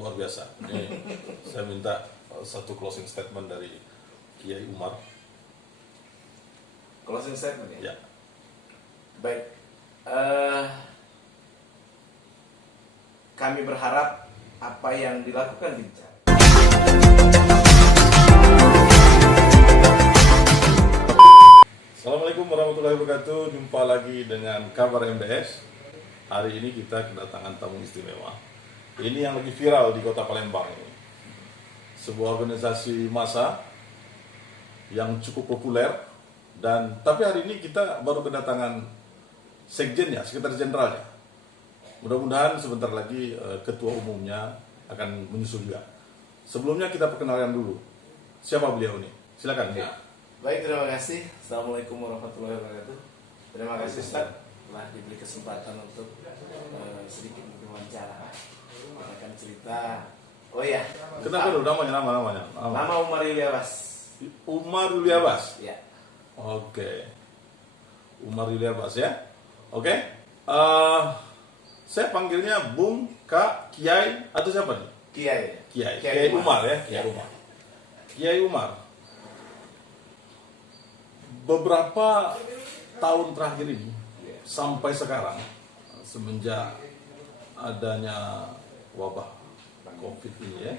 luar biasa. Ini saya minta satu closing statement dari Kiai Umar. Closing statement ya? Ya. Baik. Kami berharap apa yang dilakukan Gincar Assalamualaikum warahmatullahi wabarakatuh. Jumpa lagi dengan Kabar MDS. Hari ini kita kedatangan tamu istimewa. Ini yang lagi viral di kota Palembang ini. Sebuah organisasi massa yang cukup populer, tapi hari ini kita baru kedatangan sekjennya, sekretaris jenderalnya. Mudah-mudahan sebentar lagi ketua umumnya akan menyusul juga. Sebelumnya kita perkenalkan dulu siapa beliau ini. Silakan. ya. Baik, terima kasih. Assalamualaikum warahmatullahi wabarakatuh. Terima kasih Ustaz telah diberi kesempatan untuk sedikit berwawancara. Kita akan cerita. Oh ya. Kenapa dulu namanya? Nama Umar Yuliabas. Umar Yuliabas. Ya. Oke. Umar Yuliabas ya. Oke. Saya panggilnya Bung, Kak, Kiai atau siapa nih? Kiai Umar ya. Kiai Umar. Beberapa tahun terakhir ini sampai sekarang, semenjak adanya wabah COVID ini ya,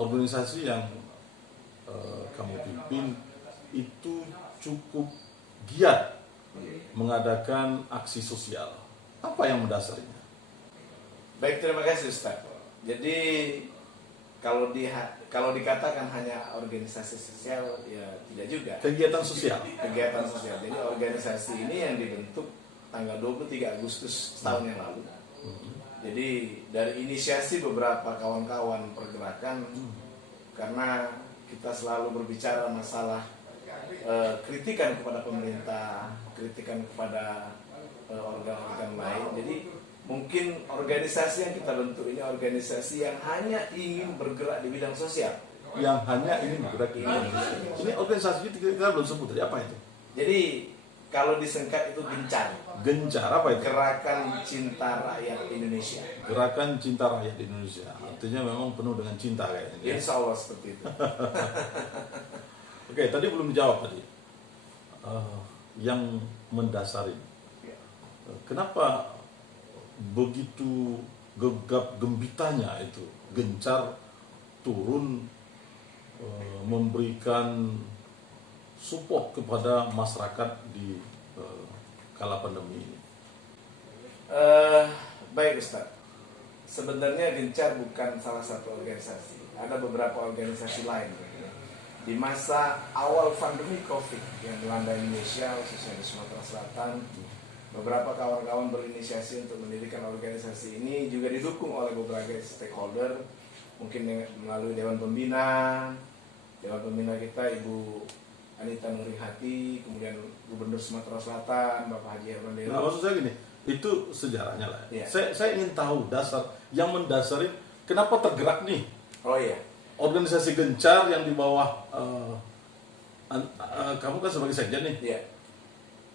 organisasi yang kamu pimpin itu cukup giat mengadakan aksi sosial. Apa yang mendasarinya? Baik, terima kasih Ustaz. Jadi kalau dikatakan hanya organisasi sosial, ya tidak juga. Kegiatan sosial. Kegiatan sosial. Jadi organisasi ini yang dibentuk tanggal 23 Agustus tahun yang lalu. Jadi dari inisiasi beberapa kawan-kawan pergerakan, karena kita selalu berbicara masalah kritikan kepada pemerintah, kritikan kepada organ-organ lain. Jadi mungkin organisasi yang kita bentuk ini organisasi yang hanya ingin bergerak di bidang sosial. Yang hanya ingin bergerak di bidang sosial. Ini organisasi kita belum sebut tadi, apa itu? Jadi kalau disingkat itu Gencar. Gencar apa itu? Gerakan Cinta Rakyat Indonesia. Gerakan Cinta Rakyat Indonesia. Artinya memang penuh dengan cinta kayaknya. Insya Allah seperti itu. Oke, tadi belum dijawab tadi. Yang mendasari. Kenapa begitu gegap gembitanya itu Gencar turun memberikan support kepada masyarakat di kala pandemi ini? Baik Ustaz, sebenarnya Gencar bukan salah satu organisasi. Ada beberapa organisasi lain. Di masa awal pandemi COVID yang melanda Indonesia, khususnya di Sumatera Selatan, beberapa kawan-kawan berinisiasi untuk mendirikan organisasi ini juga didukung oleh beberapa stakeholder, mungkin melalui Dewan Pembina kita Ibu Anita Nurihati, kemudian Gubernur Sumatera Selatan Bapak Haji Herman Deru. Nah, maksud saya gini, itu sejarahnya lah. Ya. Saya ingin tahu yang mendasari kenapa tergerak nih. Oh iya. Organisasi Gencar yang di bawah kamu kan sebagai sekjen nih. Iya.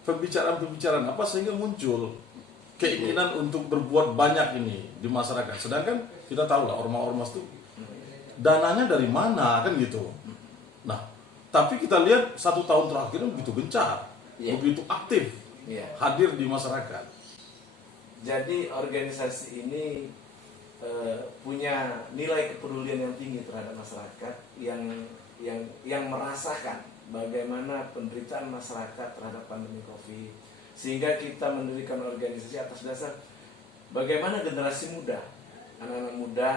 Pembicaraan apa sehingga muncul keinginan untuk berbuat banyak ini di masyarakat. Sedangkan kita tahu lah ormas-ormas itu dananya dari mana kan gitu. Nah, tapi kita lihat 1 tahun terakhir begitu gencar, begitu aktif hadir di masyarakat. Jadi organisasi ini punya nilai kepedulian yang tinggi terhadap masyarakat yang merasakan bagaimana penderitaan masyarakat terhadap pandemi COVID, sehingga kita mendirikan organisasi atas dasar bagaimana generasi muda, anak-anak muda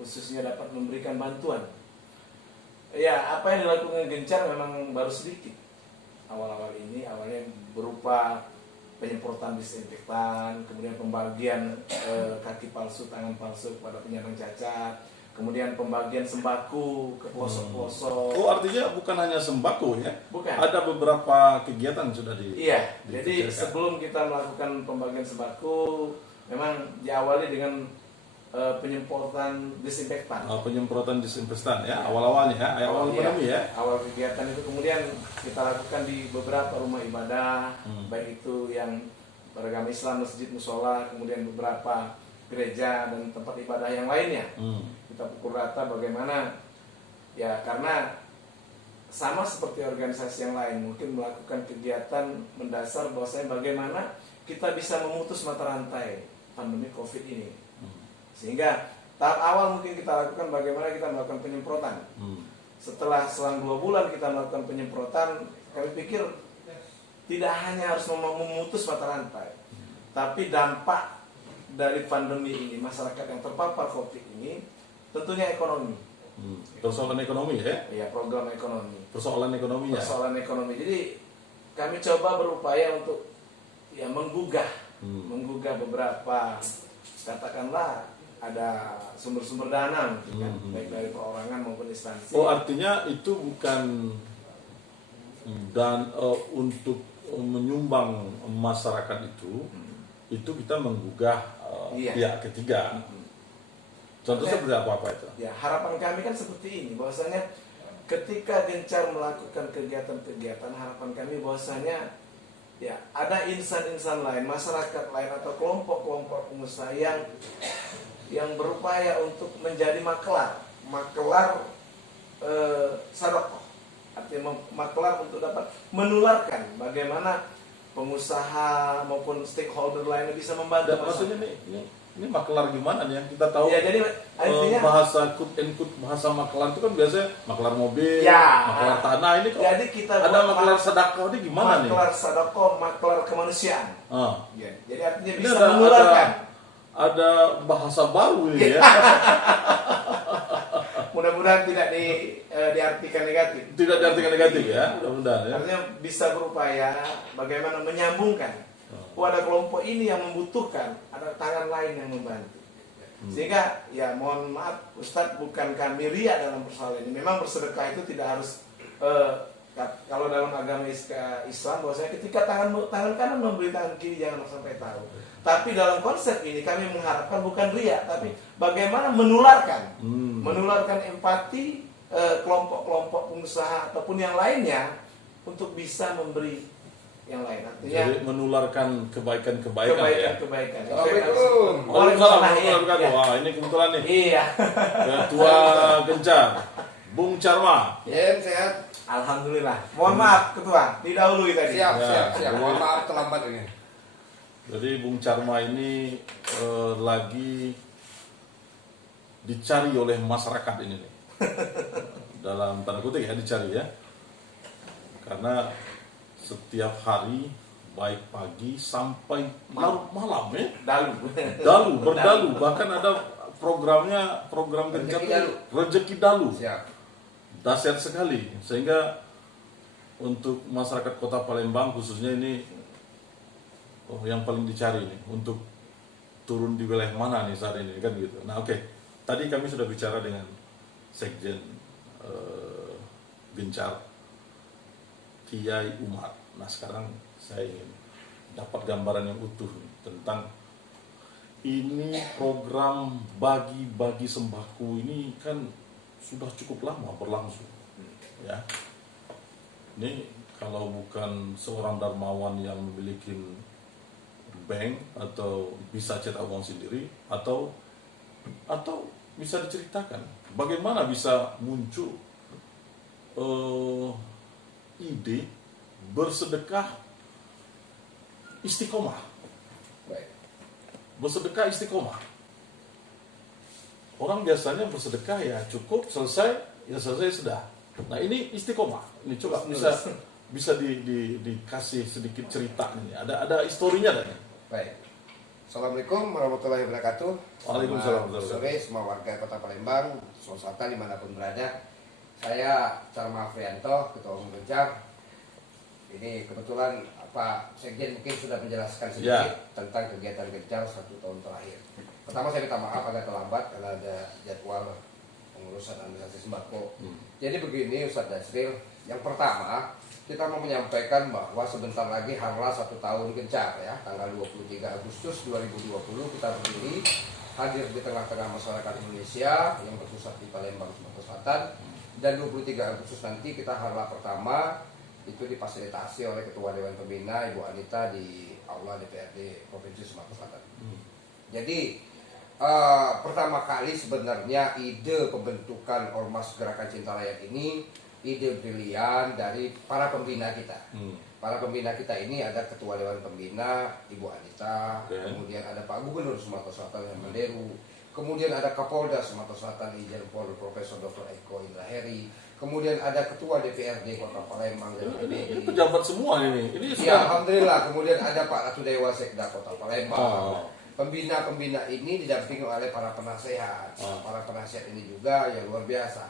khususnya dapat memberikan bantuan. Ya, apa yang dilakukan Gencar memang baru sedikit. Awal-awal ini awalnya berupa penyemprotan disinfektan, kemudian pembagian kaki palsu, tangan palsu kepada penyandang cacat, kemudian pembagian sembako ke pelosok-pelosok. Oh, artinya bukan hanya sembako ya? Bukan. Ada beberapa kegiatan yang sudah Iya, jadi sebelum kita melakukan pembagian sembako, memang diawali dengan penyemprotan disinfektan. Penyemprotan disinfektan ya, awal-awalnya ya, awal pandemi ya. Awal kegiatan itu kemudian kita lakukan di beberapa rumah ibadah, baik itu yang beragama Islam, masjid, musola, kemudian beberapa gereja dan tempat ibadah yang lainnya. Kita pukul rata bagaimana, ya karena sama seperti organisasi yang lain mungkin melakukan kegiatan mendasar bahwasanya bagaimana kita bisa memutus mata rantai pandemi COVID ini. Sehingga tahap awal mungkin kita lakukan bagaimana kita melakukan penyemprotan. Setelah selang 2 bulan kita melakukan penyemprotan, kami pikir tidak hanya harus memutus mata rantai, tapi dampak dari pandemi ini, masyarakat yang terpapar COVID ini, tentunya ekonomi. Persoalan ekonomi ya? Iya, program ekonomi. Persoalan ekonominya. Persoalan ekonomi. Jadi kami coba berupaya untuk ya menggugah beberapa, katakanlah ada sumber-sumber dana mungkin kan, baik dari perorangan maupun instansi. Oh, artinya itu bukan dan untuk menyumbang masyarakat itu kita menggugah pihak ketiga. Contoh seperti apa itu? Ya, harapan kami kan seperti ini, bahwasanya ketika gencar melakukan kegiatan-kegiatan, harapan kami bahwasanya ya ada insan-insan lain, masyarakat lain atau kelompok-kelompok pengusaha yang berupaya untuk menjadi makelar sedekah. Artinya makelar untuk dapat menularkan bagaimana pengusaha maupun stakeholder lainnya bisa membantu. Maksudnya ini makelar gimana nih yang kita tahu? Ya, jadi artinya bahasa quote and quote, bahasa makelar itu kan biasanya makelar mobil, ya, makelar tanah. Ini kok jadi kita ada makelar sedekah ini gimana nih? Makelar sedekah, makelar kemanusiaan. Ya. Jadi artinya Ini bisa menularkan. Ada bahasa baru ini ya. Mudah-mudahan tidak diartikan negatif. Tidak diartikan negatif ya, mudah-mudahan ya. Artinya bisa berupaya bagaimana menyambungkan. Ada kelompok ini yang membutuhkan, ada tangan lain yang membantu. Sehingga ya mohon maaf Ustadz, bukan kami riak dalam persoalan ini. Memang bersedekah itu tidak harus kalau dalam agama Islam bahwasanya ketika tangan kanan memberi tangan kiri jangan sampai tahu. Tapi dalam konsep ini kami mengharapkan bukan riak, tapi bagaimana menularkan empati kelompok-kelompok pengusaha ataupun yang lainnya untuk bisa memberi yang lain. Artinya jadi menularkan kebaikan-kebaikan. Assalamualaikum. Waalaikumsalam. Wah, ini kebetulan nih. Iya. Ketua Gencar, Bung Charma. Ya, sehat. Alhamdulillah. Mohon maaf Ketua, didahului tadi. Siap. Ya. Mohon maaf terlambat ini. Jadi Bung Charma ini lagi dicari oleh masyarakat ini nih. Dalam tanda kutip ya, dicari ya. Karena setiap hari baik pagi sampai larut malam ya. Berdalu, bahkan ada program Gencar Rezeki Dalu. Siap. Dahsyat sekali, sehingga untuk masyarakat Kota Palembang khususnya ini yang paling dicari nih untuk turun di wilayah mana nih saat ini kan gitu. Nah oke. Tadi kami sudah bicara dengan Sekjen Gencar Kiai Umar. Nah sekarang saya ingin dapat gambaran yang utuh nih, tentang ini program bagi-bagi sembako ini kan sudah cukup lama berlangsung ya. Ini kalau bukan seorang dermawan yang memiliki bank atau bisa cetak uang sendiri, atau bisa diceritakan bagaimana bisa muncul ide bersedekah istiqomah. Baik. Bersedekah istiqomah. Orang biasanya bersedekah ya cukup selesai sudah. Nah ini istiqomah. Ini coba bisa dikasih sedikit cerita ini. Ada historinya nih. Baik. Assalamualaikum warahmatullahi wabarakatuh. Waalaikumsalam. Selamat sore semua warga Kota Palembang, Sulawesi Selatan dimanapun berada. Saya Charma Afrianto, Ketua Umum Gencar. Ini kebetulan Pak Sekjen mungkin sudah menjelaskan sedikit tentang kegiatan Gencar 1 tahun terakhir. Pertama saya minta maaf agak terlambat karena ada jadwal pengurusan administrasi sembako. Jadi begini Ustadz Dasril, yang pertama kita mau menyampaikan bahwa sebentar lagi harlah 1 tahun Gencar ya, tanggal 23 Agustus 2020 kita berdiri hadir di tengah-tengah masyarakat Indonesia yang berpusat di Palembang, Sumatera Selatan, dan 23 Agustus nanti kita harlah pertama itu difasilitasi oleh Ketua Dewan Pembina Ibu Anita di Aula DPRD Provinsi Sumatera Selatan. Jadi pertama kali sebenarnya ide pembentukan Ormas Gerakan Cinta Rakyat ini ide brilian dari para pembina kita. Para pembina kita ini ada Ketua Dewan Pembina Ibu Anita, kemudian ada Pak Gubernur Sumatera Selatan Herman Deru, kemudian ada Kapolda Sumatera Selatan Irjen Pol Profesor Dr. Eko Indraheri, kemudian ada Ketua DPRD Kota Palembang dan Ini pejabat semua ini. Ini Ya, sudah alhamdulillah. Kemudian ada Pak Ratu Dewa Sekda Kota Palembang. Pembina-pembina ini didampingi oleh para penasehat. Para penasehat ini juga yang luar biasa.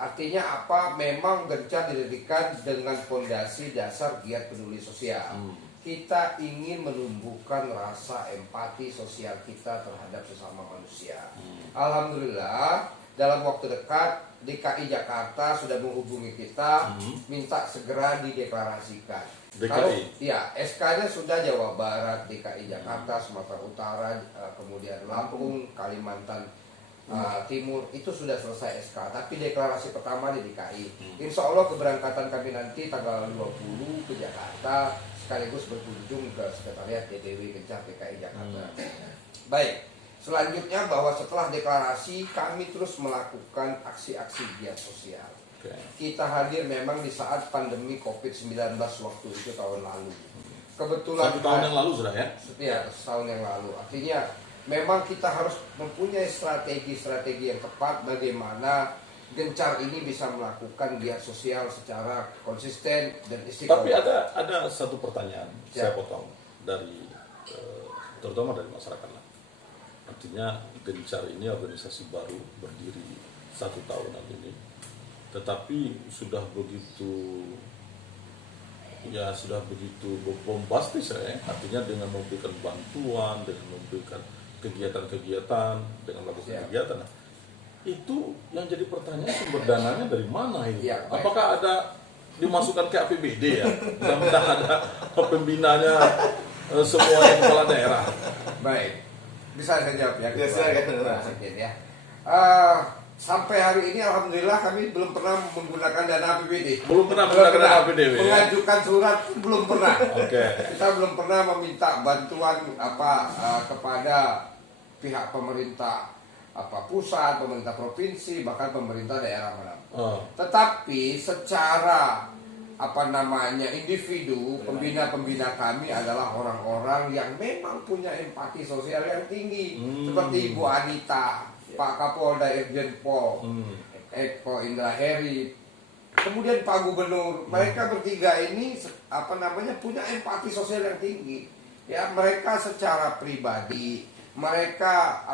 Artinya apa? Memang Gencar didirikan dengan fondasi dasar giat peduli sosial. Kita ingin menumbuhkan rasa empati sosial kita terhadap sesama manusia. Alhamdulillah, dalam waktu dekat DKI Jakarta sudah menghubungi kita, minta segera dideklarasikan. DKI? Kalau ya, SK-nya sudah Jawa Barat, DKI Jakarta, Sumatera Utara, kemudian Lampung, Kalimantan Timur, itu sudah selesai SK. Tapi deklarasi pertama di DKI. Insya Allah keberangkatan kami nanti tanggal 20 ke Jakarta, sekaligus berkunjung ke Sekretariat DPW Gencar DKI Jakarta. Baik. Selanjutnya bahwa setelah deklarasi kami terus melakukan aksi-aksi giat sosial. Kita hadir memang di saat pandemi COVID-19 waktu itu tahun lalu. Kebetulan 1 tahun yang lalu sudah ya? Ya, setahun yang lalu. Artinya memang kita harus mempunyai strategi-strategi yang tepat bagaimana Gencar ini bisa melakukan giat sosial secara konsisten dan istiqomah. Tapi ada satu pertanyaan saya potong dari terutama dari masyarakat lah. Artinya Gencar ini organisasi baru berdiri 1 tahunan ini, tetapi sudah begitu bombastis ya. Artinya dengan memberikan bantuan, dengan memberikan kegiatan-kegiatan, dengan melakukan kegiatan. Nah, itu yang jadi pertanyaan, sumber dananya dari mana itu? Ya, apakah ada dimasukkan ke APBD ya? Mudah-mudahan ada pembinanya semua kepala daerah. Baik, bisa saya jawab ya? Ya, silakan. Ya. Sampai hari ini alhamdulillah kami belum pernah menggunakan dana APBD. Belum pernah menggunakan dana APBD. Mengajukan surat pun belum pernah. Oke. Kita belum pernah meminta bantuan kepada pihak pemerintah pusat, pemerintah provinsi, bahkan pemerintah daerah manapun. Tetapi secara individu, pembina-pembina kami adalah orang-orang yang memang punya empati sosial yang tinggi, seperti Ibu Anita, Pak Kapolda Irjen Pol Eko Indraheri, kemudian Pak Gubernur. Mereka bertiga ini punya empati sosial yang tinggi. Ya, mereka secara pribadi mereka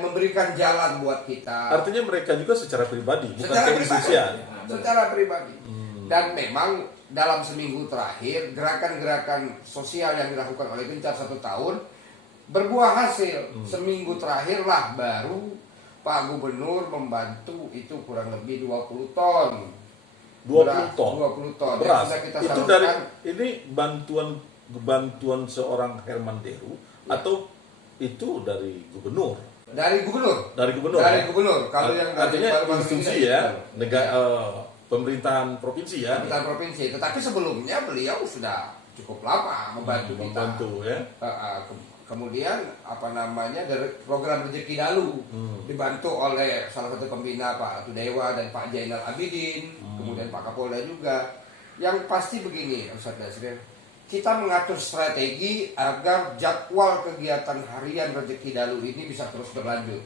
memberikan jalan buat kita. Artinya mereka juga secara pribadi, bukan Secara teknis pribadi. sosial. Secara pribadi. Dan memang dalam seminggu terakhir gerakan-gerakan sosial yang dilakukan oleh Gencar 1 tahun berbuah hasil. Seminggu terakhir lah baru Pak Gubernur membantu itu kurang lebih 20 ton. 20 ton. 20 ton. Beras. Yang kita Itu salurkan. dari ini bantuan seorang Herman Deru atau itu dari gubernur? Dari gubernur. Dari gubernur. Dari ya? gubernur. Kalau yang dari artinya baru-baru institusi ini, ya, negara pemerintahan provinsi ya. Pemerintahan provinsi. Tetapi sebelumnya beliau sudah cukup lama membantu kita. Membantu ya. Kemudian dari program Rezeki Dalu dibantu oleh salah satu pembina Pak Ratu Dewa dan Pak Jainal Abidin, kemudian Pak Kapolda juga. Yang pasti begini, Ustaz Dasril, kita mengatur strategi agar jadwal kegiatan harian Rezeki Dalu ini bisa terus berlanjut.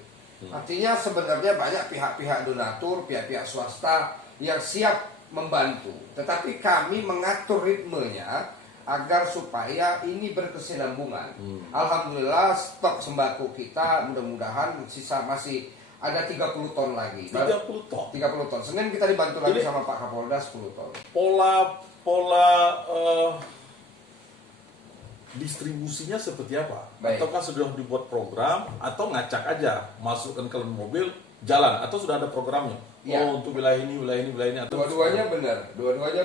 Artinya sebenarnya banyak pihak-pihak donatur, pihak-pihak swasta yang siap membantu, tetapi kami mengatur ritmenya agar supaya ini berkesinambungan. Alhamdulillah stok sembako kita mudah-mudahan sisa masih ada 30 ton lagi. 30 ton. 30 ton. Senin kita dibantu lagi sama Pak Kapolda 10 ton. Pola distribusinya seperti apa? Baik. Ataukah sudah dibuat program atau ngacak aja, masukkan ke mobil, jalan, atau sudah ada programnya? Ya. Oh, untuk wilayah ini atau Dua-duanya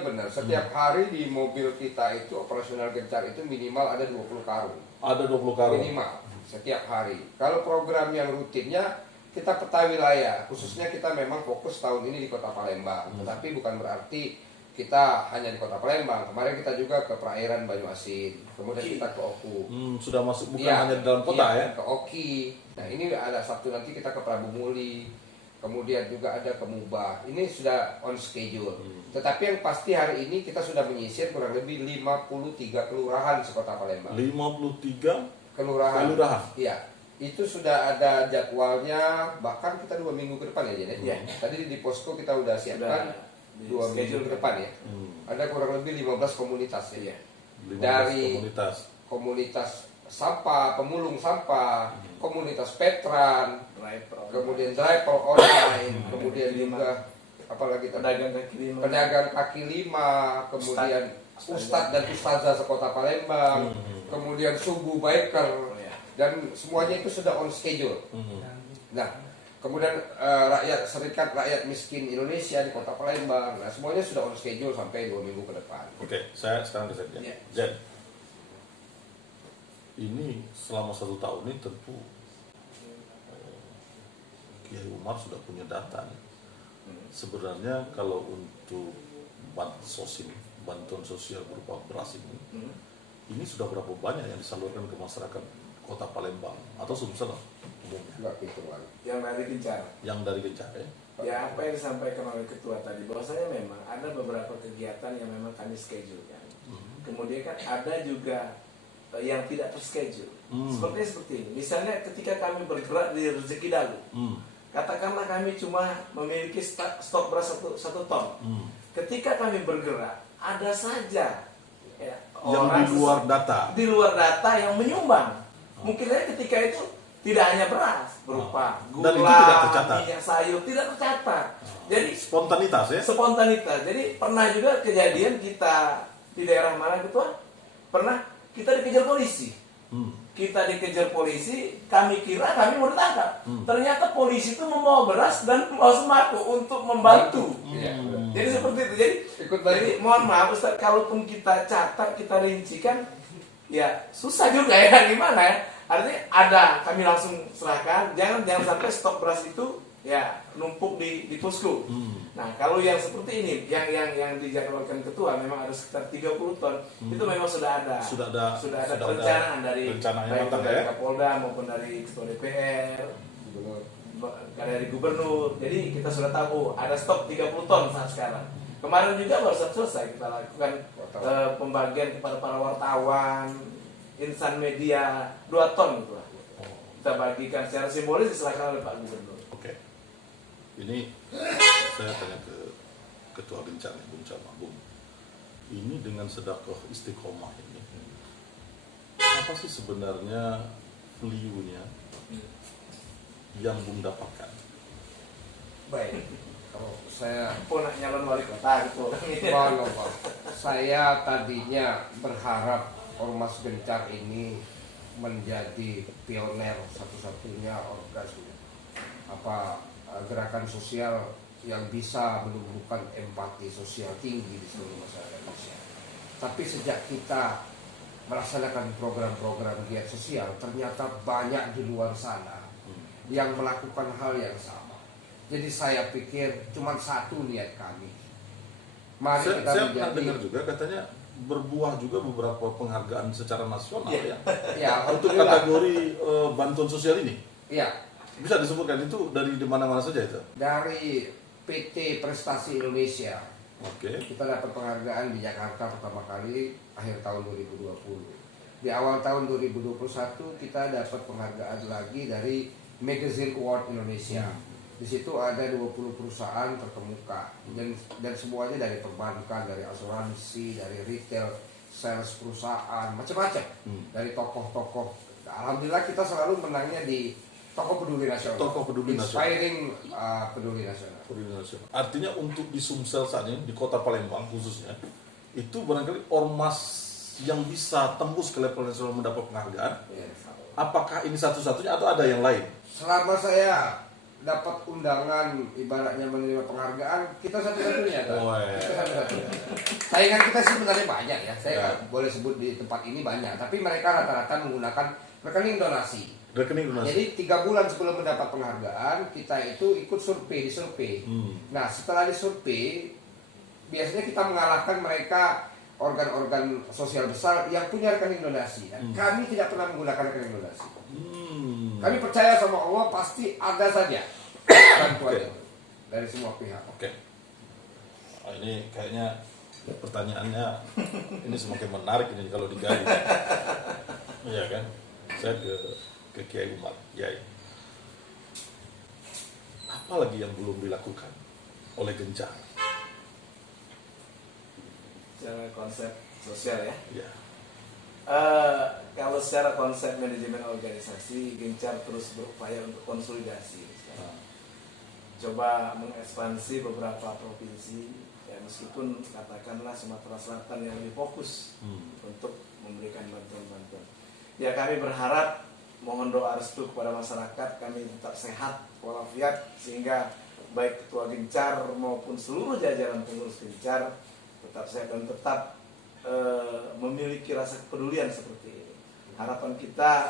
benar. Setiap hari di mobil kita itu operasional Gencar itu minimal ada 20 karung. Ada 20 karung. Minimal setiap hari. Kalau program yang rutinnya kita peta wilayah, khususnya kita memang fokus tahun ini di Kota Palembang. Tetapi bukan berarti kita hanya di Kota Palembang. Kemarin kita juga ke perairan Banyuasin, kemudian Oki. kita ke Oku. Sudah masuk bukan Iya, hanya di dalam kota iya, ya. ke Oki. Nah ini ada Sabtu nanti kita ke Prabu Muli, kemudian juga ada ke Mubah. Ini sudah on schedule. Tetapi yang pasti hari ini kita sudah menyisir kurang lebih 53 kelurahan sekota Palembang. 53 Kelurahan. kelurahan. Iya. Itu sudah ada jadwalnya, bahkan kita 2 minggu ke depan ya Jen. Iya. Tadi di posko kita udah siapkan di 2 minggu schedule ke depan ya. Ada kurang lebih 15 komunitas ya. Iya. 15 Dari komunitas. Komunitas sampah, pemulung sampah, komunitas petran, Driver, kemudian driver online, kemudian juga apalagi tadi? pedagang kaki lima, Pedagang kaki lima, kemudian ustadz dan ustazah sekota Palembang, kemudian subuh biker, Oh, ya. dan semuanya itu sudah on schedule. Nah, kemudian rakyat Serikat Rakyat Miskin Indonesia di Kota Palembang, nah semuanya sudah on schedule sampai 2 minggu ke depan. Oke, saya sekarang ke Sekjen. Iya. Jen, ini selama 1 tahun ini tentu Kiai Umar sudah punya data nih. Sebenarnya kalau untuk bantuan sosial berupa beras ini sudah berapa banyak yang disalurkan ke masyarakat Kota Palembang atau Sumsel umumnya? Enggak gitu kan. yang dari Gencar. Yang dari Gencar ya? Ya apa yang disampaikan oleh ketua tadi, bahwasanya memang ada beberapa kegiatan yang memang kami schedule kan. Kemudian kan ada juga yang tidak terschedule. Seperti ini. Misalnya ketika kami bergerak di Rezeki Dalu, katakanlah kami cuma memiliki stok beras 1 ton. Ketika kami bergerak, ada saja ya, Yang di luar data. di luar data yang menyumbang. Mungkin saja ketika itu tidak hanya beras, berupa gula, Dan itu tidak tercatat. minyak sayur, tidak tercatat. Jadi Spontanitas ya? spontanitas. Jadi pernah juga kejadian kita di daerah mana ketua? Pernah kita dikejar polisi. Kita dikejar polisi, kami kira kami mau ditangkap. Ternyata polisi itu membawa beras dan membawa sembako untuk membantu. Iya. Jadi seperti itu. Jadi, Ikut bantu. jadi mohon maaf Ustaz, kalaupun kita catat, kita rincikan, ya susah juga ya, gimana ya? Artinya ada, kami langsung serahkan. Jangan sampai stok beras itu ya numpuk di posko. Nah kalau yang seperti ini, yang dijadwalkan ketua memang ada sekitar 30 ton, itu memang sudah ada perencanaan dari baik dari Kapolda maupun dari ketua DPR, dari gubernur. Jadi kita sudah tahu ada stok 30 ton saat sekarang. Kemarin juga baru selesai kita lakukan pembagian kepada para wartawan, insan media 2 ton gitu lah. Kita bagikan secara simbolis, diserahkan oleh Pak Gubernur. Oke. Ini saya tanya ke Ketua Gencar, Bung Camat, Bung. Ini dengan sedekah istiqomah ini, apa sih sebenarnya value-nya yang Bung dapatkan? Baik. Kalau saya Nak nyalon wali kota gitu. Pak, saya tadinya berharap Ormas Gencar ini menjadi pioner satu-satunya gerakan sosial yang bisa menumbuhkan empati sosial tinggi di seluruh masyarakat Indonesia. Tapi sejak kita melaksanakan program-program giat sosial, ternyata banyak di luar sana yang melakukan hal yang sama. Jadi saya pikir cuma satu niat kami. Mari kita Saya pernah menjadi dengar juga katanya berbuah juga beberapa penghargaan secara nasional ya. ya, Untuk alhamdulillah. kategori bantuan sosial ini. Ya, Bisa disebutkan itu dari mana-mana saja itu? dari PT Prestasi Indonesia. Oke. Kita dapat penghargaan di Jakarta pertama kali akhir tahun 2020. Di awal tahun 2021 kita dapat penghargaan lagi dari Magazine Award Indonesia. Di situ ada 20 perusahaan terkemuka dan semuanya dari perbankan, dari asuransi, dari retail, sales perusahaan, macam-macam. Dari tokoh-tokoh. Alhamdulillah kita selalu menangnya di Tokoh Peduli Nasional. Tokoh Peduli Nasional. Inspiring Peduli Nasional. Artinya untuk di Sumsel saat ini, di Kota Palembang khususnya, itu barangkali ormas yang bisa tembus ke level nasional mendapat penghargaan. Ya. Apakah ini satu-satunya atau ada yang lain? Selama saya dapat undangan ibaratnya menerima penghargaan, kita satu-satunya kan? Oh, iya. Kita satu-satunya. Saingan kita sih sebenarnya banyak ya. Saya nggak boleh sebut di tempat ini banyak, tapi mereka rata-rata menggunakan rekening donasi. Rekening donasi. Jadi 3 bulan sebelum mendapat penghargaan, kita itu ikut disurvei. Nah setelah disurvei, biasanya kita mengalahkan mereka organ-organ sosial besar yang punya rekening donasi. Kami tidak pernah menggunakan rekening donasi. Kami percaya sama Allah pasti ada saja bantuannya dari semua pihak. Oke. Oh, ini kayaknya pertanyaannya ini semakin menarik ini kalau digali. Iya kan? Saya ke Kiai Umar. Kiai. Apa lagi yang belum dilakukan oleh Gencar? Secara konsep sosial ya. Ya. Kalau secara konsep manajemen organisasi, Gencar terus berupaya untuk konsolidasi. Coba mengekspansi beberapa provinsi, ya meskipun katakanlah Sumatera Selatan yang lebih fokus untuk memberikan bantuan-bantuan. Ya kami berharap, mohon doa restu kepada masyarakat, kami tetap sehat walafiat, sehingga baik Ketua Gencar maupun seluruh jajaran pengurus Gencar tetap sehat dan tetap memiliki rasa kepedulian seperti ini. Harapan kita,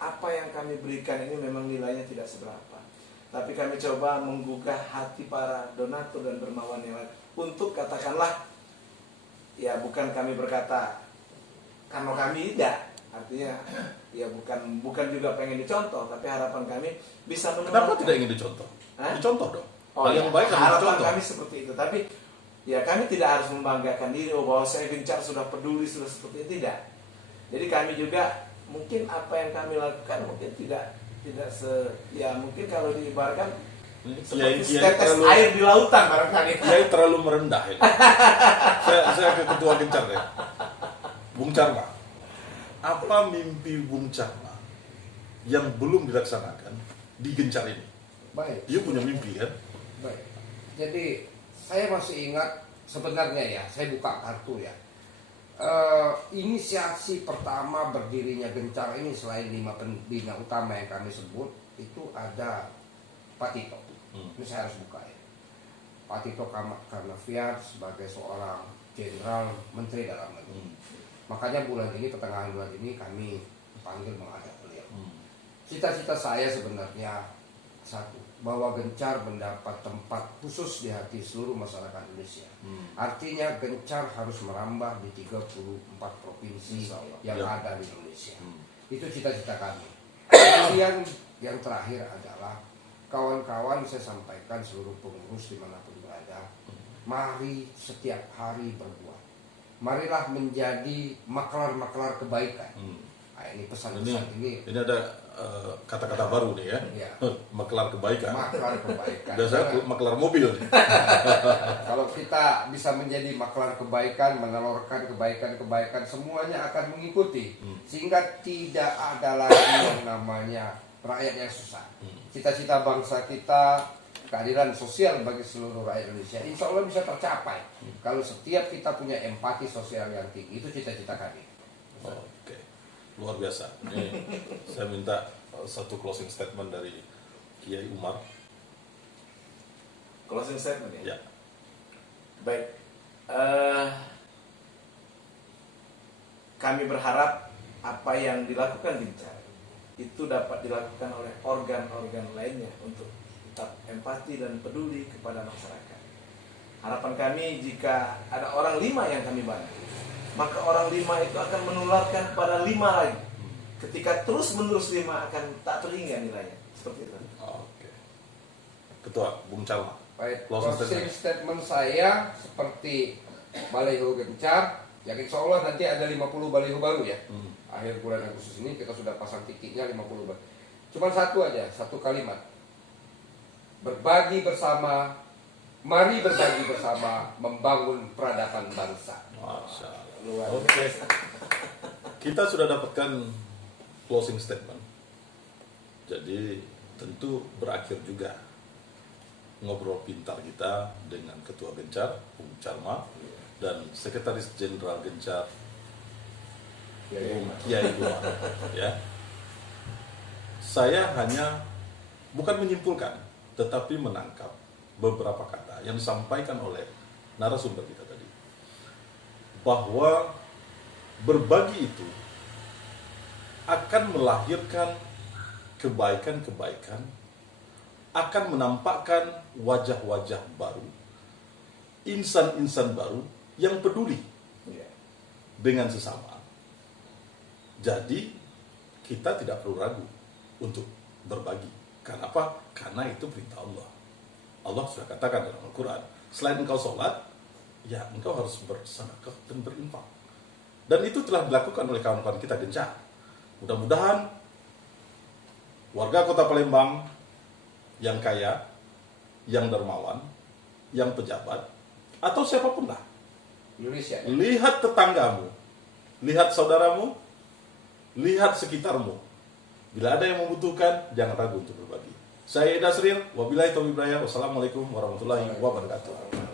apa yang kami berikan ini memang nilainya tidak seberapa, tapi kami coba menggugah hati para donatur dan dermawan yang lain untuk katakanlah, ya bukan kami berkata karena kami tidak, artinya ya bukan juga pengen dicontoh, tapi harapan kami bisa Kenapa tidak ingin dicontoh? Dicontoh dong. Hal yang baik harus harapan dicontoh. kami seperti itu, tapi ya kami tidak harus membanggakan diri bahwa saya Gencar sudah peduli, sudah seperti itu, tidak. Jadi kami juga mungkin apa yang kami lakukan mungkin tidak ya mungkin kalau diibaratkan seperti setetes air di lautan barangkali. Kiai terlalu merendah ini. saya ke Ketua Gencar ya. Bung Carma, apa mimpi Bung Carma yang belum dilaksanakan di Gencar ini? Baik. Dia punya mimpi kan? Baik. Jadi saya masih ingat sebenarnya ya, saya buka kartu ya. Inisiasi pertama berdirinya Gencar ini selain 5 pembina utama yang kami sebut, itu ada Pak Tito. Ini saya harus buka ya. Pak Tito Karnavian sebagai seorang jenderal menteri dalam negeri. Makanya bulan ini, pertengahan bulan ini kami dipanggil menghadap beliau. Cita-cita saya sebenarnya satu, bahwa Gencar mendapat tempat khusus di hati seluruh masyarakat Indonesia. Artinya Gencar harus merambah di 34 provinsi yang ada di Indonesia. Itu cita-cita kami. Kemudian yang terakhir adalah kawan-kawan, saya sampaikan seluruh pengurus dimanapun berada, mari setiap hari berbuat. Marilah menjadi maklar-maklar kebaikan. Nah, ini pesan-pesan ini ada kata-kata baru nih ya. Ya. Maklar kebaikan. Maklar kebaikan. Biasanya maklar mobil nih. Kalau kita bisa menjadi maklar kebaikan, menelurkan kebaikan-kebaikan, semuanya akan mengikuti. Sehingga tidak ada lagi yang namanya rakyat yang susah. Cita-cita bangsa kita, keadilan sosial bagi seluruh rakyat Indonesia, insya Allah bisa tercapai. Kalau setiap kita punya empati sosial yang tinggi, itu cita-cita kami. Oke, luar biasa. Ini saya minta satu closing statement dari Kiai Umar. Closing statement ya. Ya. Baik. Kami berharap apa yang dilakukan Gencar itu dapat dilakukan oleh organ-organ lainnya untuk tetap empati dan peduli kepada masyarakat. Harapan kami, jika ada orang 5 yang kami bantu, maka orang 5 itu akan menularkan kepada 5 lagi. Ketika terus menerus 5 akan tak terhingga nilainya. Seperti itu. Oke. Ketua Bung Carma. Baik, Closing closing statement saya seperti baliho Gencar, yang insya Allah nanti ada 50 baliho baru ya. Akhir bulan Agustus ini kita sudah pasang titiknya 50 baliho. Cuma satu aja, satu kalimat. Berbagi bersama, mari berbagi bersama, membangun peradaban bangsa. Masya Allah. Luar Oke. Kita sudah dapatkan closing statement. Jadi tentu berakhir juga ngobrol pintar kita dengan Ketua Gencar, Bung Carma, dan Sekretaris Jenderal Gencar, Bung Kiai Umar. Ya. Saya hanya bukan menyimpulkan, tetapi menangkap beberapa kata yang disampaikan oleh narasumber kita tadi, bahwa berbagi itu akan melahirkan kebaikan-kebaikan, akan menampakkan wajah-wajah baru, insan-insan baru yang peduli Ya. dengan sesama. Jadi kita tidak perlu ragu untuk berbagi. Karena apa? Karena itu perintah Allah. Allah sudah katakan dalam Al-Quran, selain engkau sholat, ya engkau harus bersedekah dan berinfak. Dan itu telah dilakukan oleh kawan-kawan kita gencar. Mudah-mudahan warga Kota Palembang yang kaya, yang dermawan, yang pejabat, atau siapapun lah, Indonesia. lihat tetanggamu, lihat saudaramu, lihat sekitarmu. Bila ada yang membutuhkan, jangan ragu untuk berbagi. Saya Eda Srir, wabillahi taufiq wal hidayah. Wassalamualaikum warahmatullahi wabarakatuh.